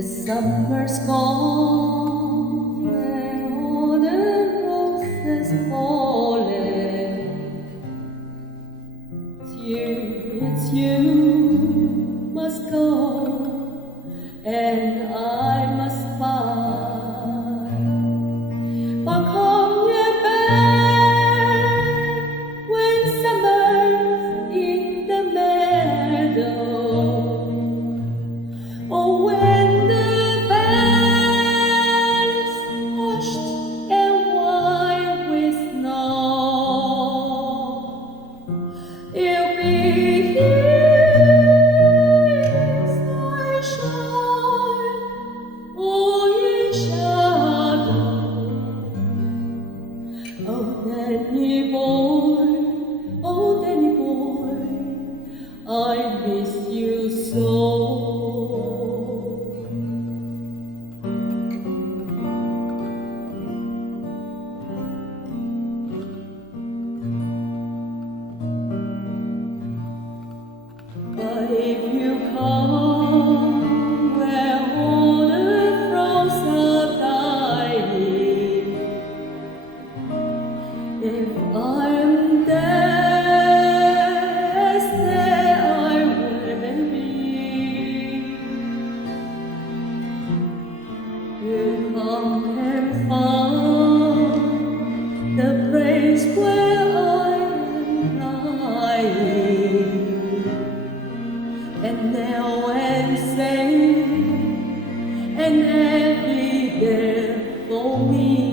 The summer's gone, where all the roses fallen. It's you must go, and I must find. But come ye back when summer's in the meadow. Oh, when the valleys washed and white with snow, you'll be here, sunshine, or in shadow. Oh, Danny boy, I miss you so. But if you come where all the frogs are dying, if I'm there, there I will be. You come and find the place where I'm lying, and kneel and sing and be there for me.